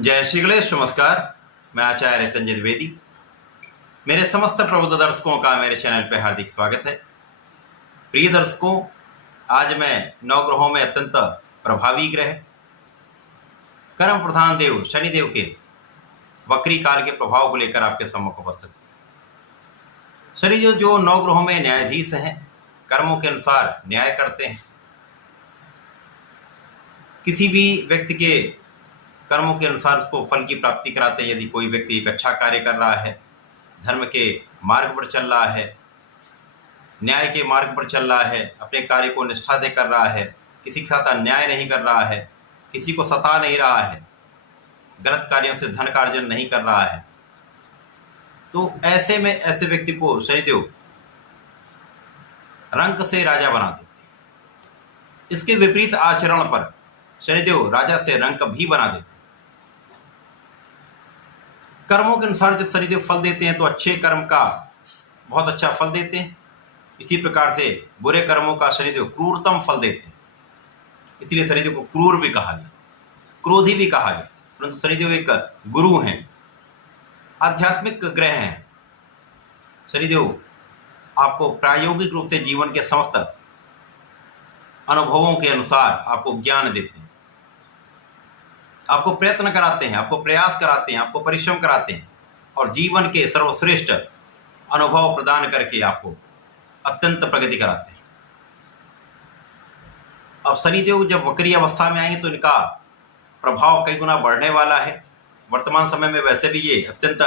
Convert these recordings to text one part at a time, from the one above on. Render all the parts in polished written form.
जय श्री गणेश। नमस्कार। मैं आचार्य संजय द्विवेदी। मेरे समस्त प्रबुद्ध दर्शकों का मेरे चैनल पर हार्दिक स्वागत है। प्रिय दर्शकों, आज मैं नवग्रहों में अत्यंत प्रभावी ग्रह कर्म प्रधान देव शनिदेव के वक्री काल के प्रभाव को लेकर आपके सम्मुख उपस्थित हूं। शनिदेव जो नवग्रहों में न्यायाधीश हैं, कर्मों के अनुसार न्याय करते हैं। किसी भी व्यक्ति के कर्मों के अनुसार उसको फल की प्राप्ति कराते हैं। यदि कोई व्यक्ति एक अच्छा कार्य कर रहा है, धर्म के मार्ग पर चल रहा है, न्याय के मार्ग पर चल रहा है, अपने कार्य को निष्ठा से कर रहा है, किसी के साथ अन्याय नहीं कर रहा है, किसी को सता नहीं रहा है, गलत कार्यों से धन का अर्जन नहीं कर रहा है, तो ऐसे में ऐसे व्यक्ति को शनिदेव रंक से राजा बना देते हैं। इसके विपरीत आचरण पर शनिदेव राजा से रंक भी बना देते हैं। कर्मों के अनुसार जब शनिदेव फल देते हैं तो अच्छे कर्म का बहुत अच्छा फल देते हैं। इसी प्रकार से बुरे कर्मों का शनिदेव क्रूरतम फल देते हैं। इसलिए शनिदेव को क्रूर भी कहा गया, क्रोधी भी कहा गया। परंतु शनिदेव एक गुरु हैं, आध्यात्मिक ग्रह हैं। शनिदेव आपको प्रायोगिक रूप से जीवन के समस्त अनुभवों के अनुसार आपको ज्ञान देते हैं, आपको प्रयत्न कराते हैं, आपको प्रयास कराते हैं, आपको परिश्रम कराते हैं और जीवन के सर्वश्रेष्ठ अनुभव प्रदान करके आपको अत्यंत प्रगति कराते हैं। अब शनिदेव जब वक्री अवस्था में आएंगे तो इनका प्रभाव कई गुना बढ़ने वाला है। वर्तमान समय में वैसे भी ये अत्यंत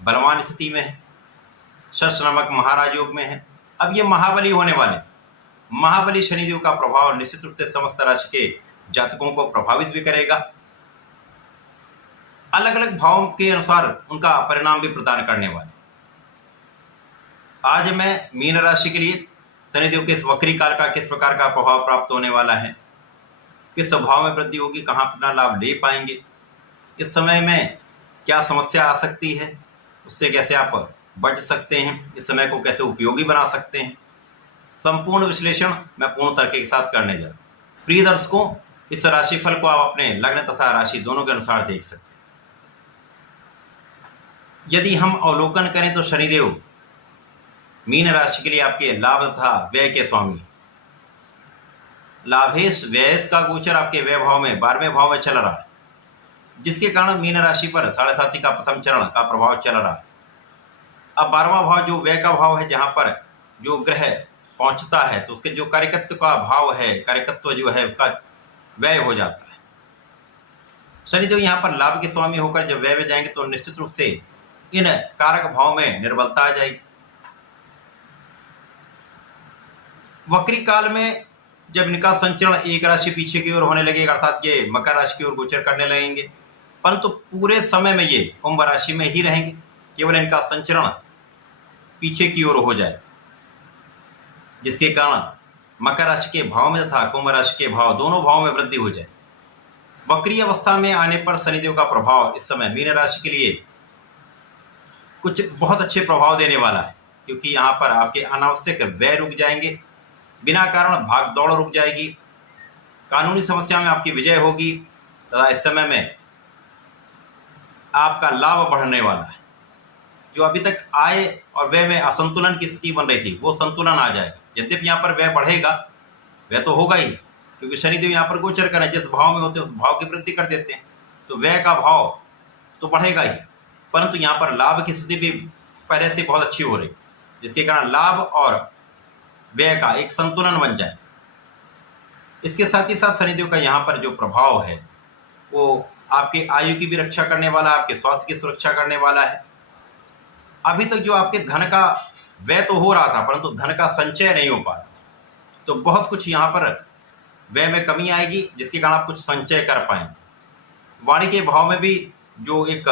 बलवान स्थिति में है, शश नामक महाराज योग में है। अब ये महाबली होने वाले। महाबली शनिदेव का प्रभाव निश्चित रूप से समस्त राशि के जातकों को प्रभावित भी करेगा। अलग अलग भावों के अनुसार उनका परिणाम भी प्रदान करने वाले। आज मैं मीन राशि के लिए शनिदेव के इस वक्री काल का किस प्रकार का प्रभाव प्राप्त होने वाला है, किस स्वभाव में वृद्धि होगी, कहां अपना लाभ ले पाएंगे, इस समय में क्या समस्या आ सकती है, उससे कैसे आप बच सकते हैं, इस समय को कैसे उपयोगी बना सकते हैं, संपूर्ण विश्लेषण मैं पूर्ण तरीके के साथ करने जा रहा हूं। प्रिय दर्शकों, इस राशिफल को आप अपने लग्न तथा राशि दोनों के अनुसार देख सकते हैं। यदि हम अवलोकन करें तो शनिदेव मीन राशि के लिए आपके लाभ तथा व्यय के स्वामी। लाभेश व्ययस का गोचर आपके व्यय भाव में 12वें भाव में चल रहा है, जिसके कारण मीन राशि पर 7.5 का प्रथम चरण का प्रभाव चल रहा है। अब 12वां भाव जो व्यय का भाव है, जहां पर जो ग्रह पहुंचता है तो उसके जो कार्यकत्व का भाव है, कार्यकत्व जो है उसका व्यय हो जाता है। शनिदेव यहाँ पर लाभ के स्वामी होकर जब व्यय में जाएंगे तो निश्चित रूप से इन कारक भाव में निर्बलता आ जाएगी। वक्री काल में जब इनका संचरण एक राशि पीछे की ओर होने लगेगा, अर्थात ये मकर राशि की ओर गोचर करने लगेंगे, परंतु पूरे समय में ये कुंभ राशि में ही रहेंगे। केवल इनका संचरण पीछे की ओर हो जाए, जिसके कारण मकर राशि के भाव में तथा कुंभ राशि के भाव दोनों भाव में वृद्धि हो जाए। वक्री अवस्था में आने पर शनिदेव का प्रभाव इस समय मीन राशि के लिए कुछ बहुत अच्छे प्रभाव देने वाला है, क्योंकि यहाँ पर आपके अनावश्यक व्यय रुक जाएंगे, बिना कारण भाग दौड़ रुक जाएगी, कानूनी समस्या में आपकी विजय होगी तथा इस समय में आपका लाभ बढ़ने वाला है। जो अभी तक आय और व्यय में असंतुलन की स्थिति बन रही थी वो संतुलन आ जाएगा। यद्यपि यहाँ पर व्यय बढ़ेगा, व्यय तो होगा ही, क्योंकि शनिदेव यहाँ पर गोचर करें, जिस भाव में होते हैं उस भाव की वृद्धि कर देते हैं, तो व्यय का भाव तो बढ़ेगा ही, परंतु यहाँ पर लाभ की स्थिति भी पहले से बहुत अच्छी हो रही, जिसके कारण लाभ और व्यय का एक संतुलन बन जाए। इसके साथ ही साथ शनिदेव का यहाँ पर जो प्रभाव है वो आपके आयु की भी रक्षा करने वाला है, आपके स्वास्थ्य की सुरक्षा करने वाला है। अभी तक जो आपके धन का व्यय तो हो रहा था, परंतु धन का संचय नहीं हो पा रहा, तो बहुत कुछ यहाँ पर व्यय में कमी आएगी, जिसके कारण आप कुछ संचय कर पाएंगे। वाणी के भाव में भी जो एक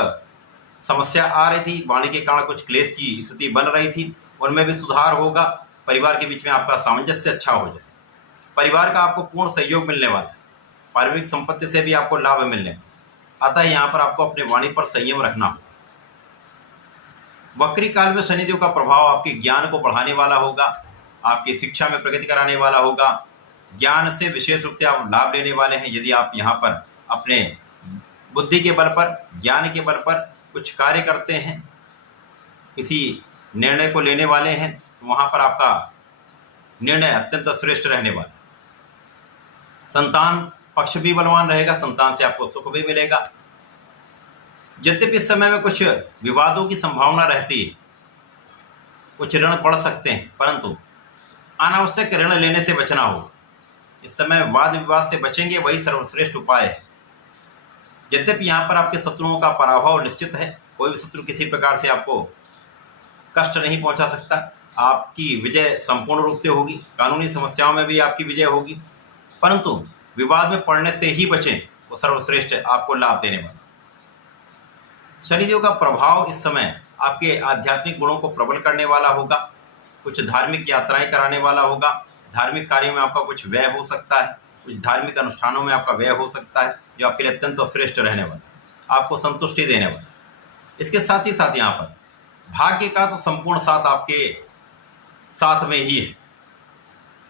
समस्या आ रही थी, वाणी के कारण कुछ क्लेश की स्थिति बन रही थी, उनमें भी सुधार होगा। परिवार के बीच में आपका सामंजस्य अच्छा हो जाए, परिवार का आपको पूर्ण सहयोग मिलने वाला है, पारिवारिक संपत्ति से भी आपको लाभ मिलने वाला। अतः यहाँ पर आपको अपनी वाणी पर संयम रखना होगा। वक्री काल में शनिदेव का प्रभाव आपके ज्ञान को बढ़ाने वाला होगा, आपकी शिक्षा में प्रगति कराने वाला होगा, ज्ञान से विशेष रूप से आप लाभ लेने वाले हैं। यदि आप यहाँ पर अपने बुद्धि के बल पर, ज्ञान के बल पर कुछ कार्य करते हैं, किसी निर्णय को लेने वाले हैं, तो वहां पर आपका निर्णय अत्यंत श्रेष्ठ रहने वाला। संतान पक्ष भी बलवान रहेगा, संतान से आपको सुख भी मिलेगा। यद्यपि इस समय में कुछ विवादों की संभावना रहती है, कुछ ऋण पड़ सकते हैं, परंतु अनावश्यक ऋण लेने से बचना होगा। इस समय वाद विवाद से बचेंगे, वही सर्वश्रेष्ठ उपाय है। यद्यपि यहाँ पर आपके शत्रुओं का पराभव निश्चित है, कोई भी शत्रु किसी प्रकार से आपको कष्ट नहीं पहुंचा सकता। आपकी विजय संपूर्ण रूप से होगी, कानूनी समस्याओं में भी आपकी विजय होगी, परंतु विवाद में पड़ने से ही बचें, वो सर्वश्रेष्ठ आपको लाभ देने वाला। शनिदेव का प्रभाव इस समय आपके आध्यात्मिक गुणों को प्रबल करने वाला होगा, कुछ धार्मिक यात्राएं कराने वाला होगा, धार्मिक कार्यों में आपका कुछ व्यय हो सकता है, कुछ धार्मिक अनुष्ठानों में आपका व्यय हो सकता है, जो आपके लिए अत्यंत श्रेष्ठ रहने वाला, आपको संतुष्टि देने वाला। इसके साथ ही साथ यहाँ पर भाग्य का तो संपूर्ण साथ आपके साथ में ही है।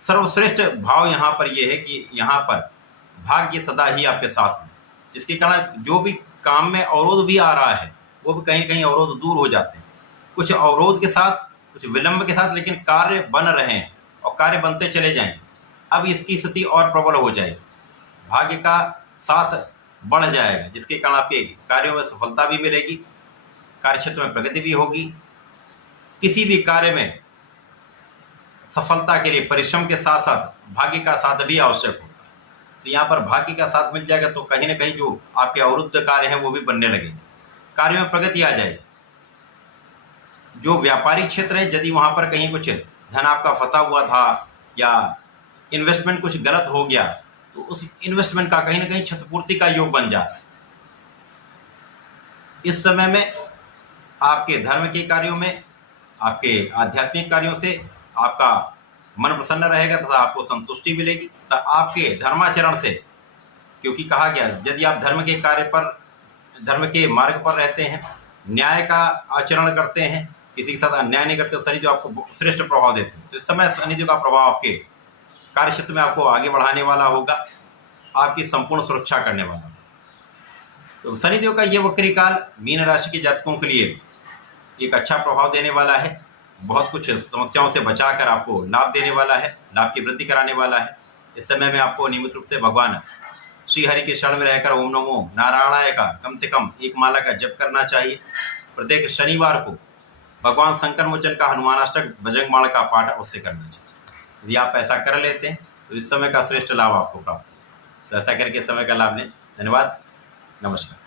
सर्वश्रेष्ठ भाव यहाँ पर यह है कि यहाँ पर भाग्य सदा ही आपके साथ में, जिसके कारण जो भी काम में अवरोध भी आ रहा है, वो भी कहीं कहीं अवरोध दूर हो जाते हैं। कुछ अवरोध के साथ, कुछ विलंब के साथ, लेकिन कार्य बन रहे हैं और कार्य बनते चले जाएंगे। अब इसकी स्थिति और प्रबल हो जाएगी, भाग्य का साथ बढ़ जाएगा, जिसके कारण आपके कार्यों में सफलता भी मिलेगी, कार्य क्षेत्र में प्रगति भी होगी। किसी भी कार्य में सफलता के लिए परिश्रम के साथ साथ भाग्य का साथ भी आवश्यक होता है। तो यहाँ पर भाग्य का साथ मिल जाएगा तो कहीं ना कहीं जो आपके अवरुद्ध कार्य हैं वो भी बनने लगेंगे, कार्य में प्रगति आ जाएगी। जो व्यापारिक क्षेत्र है, यदि वहां पर कहीं कुछ धन आपका फंसा हुआ था या इन्वेस्टमेंट कुछ गलत हो गया, तो उस इन्वेस्टमेंट का कहीं ना कहीं क्षतिपूर्ति का योग बन जाता है। इस समय में आपके धर्म के कार्यों में, आपके आध्यात्मिक कार्यों से आपका मन प्रसन्न रहेगा तथा आपको संतुष्टि मिलेगी। तथा आपके धर्माचरण से, क्योंकि कहा गया यदि आप धर्म के कार्य पर, धर्म के मार्ग पर रहते हैं, न्याय का आचरण करते हैं, किसी के साथ अन्याय नहीं करते, शनिदेव आपको श्रेष्ठ प्रभाव देते हैं। तो इस समय शनिदेव का प्रभाव आपके कार्य क्षेत्र में आपको आगे बढ़ाने वाला होगा, आपकी संपूर्ण सुरक्षा करने वाला। तो शनिदेव का ये वक्री काल मीन राशि के जातकों के लिए एक अच्छा प्रभाव देने वाला है, बहुत कुछ समस्याओं से बचाकर आपको लाभ देने वाला है, लाभ की वृद्धि कराने वाला है। इस समय में आपको नियमित रूप से भगवान श्री हरि के शरण में रहकर ओम नमो नारायणाय का कम से कम एक माला का जप करना चाहिए। प्रत्येक शनिवार को भगवान शंकर मोचन का हनुमानाष्टक बजरंग बाण का पाठ अवश्य करना चाहिए। यदि आप ऐसा कर लेते हैं तो इस समय का श्रेष्ठ लाभ आपको प्राप्त होगा। तो ऐसा करके समय का लाभ लें। धन्यवाद, नमस्कार।